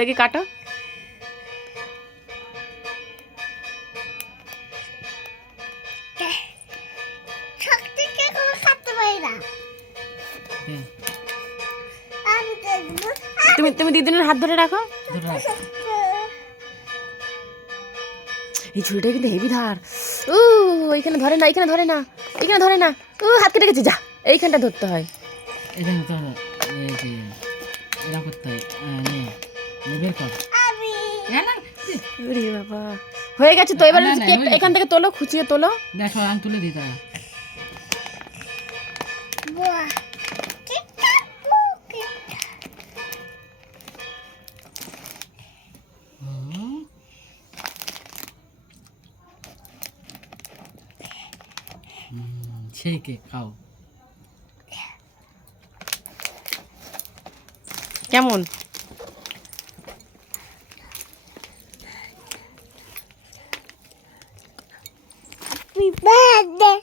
দেখি কাটো। তুমি তুমি দিদিনের হাত ধরে রাখো। এই ছুরিটা কিন্তু হেভি ধার। এইখানে ধরে না, এইখানে ধরে না, এইখানে ধরে না। হাত কেটে গেছে, যা এইখানটা ধরতে হয়। এখানে তো এরা করতে হয়, বের কর। ওরে বাবা, হয়ে গেছে তো। এবার এখান থেকে তোলো, খুঁচিয়ে তোলো। দেখো আমি তুলে দিই তারা। সেই কেক খাও। কেমন? Happy birthday.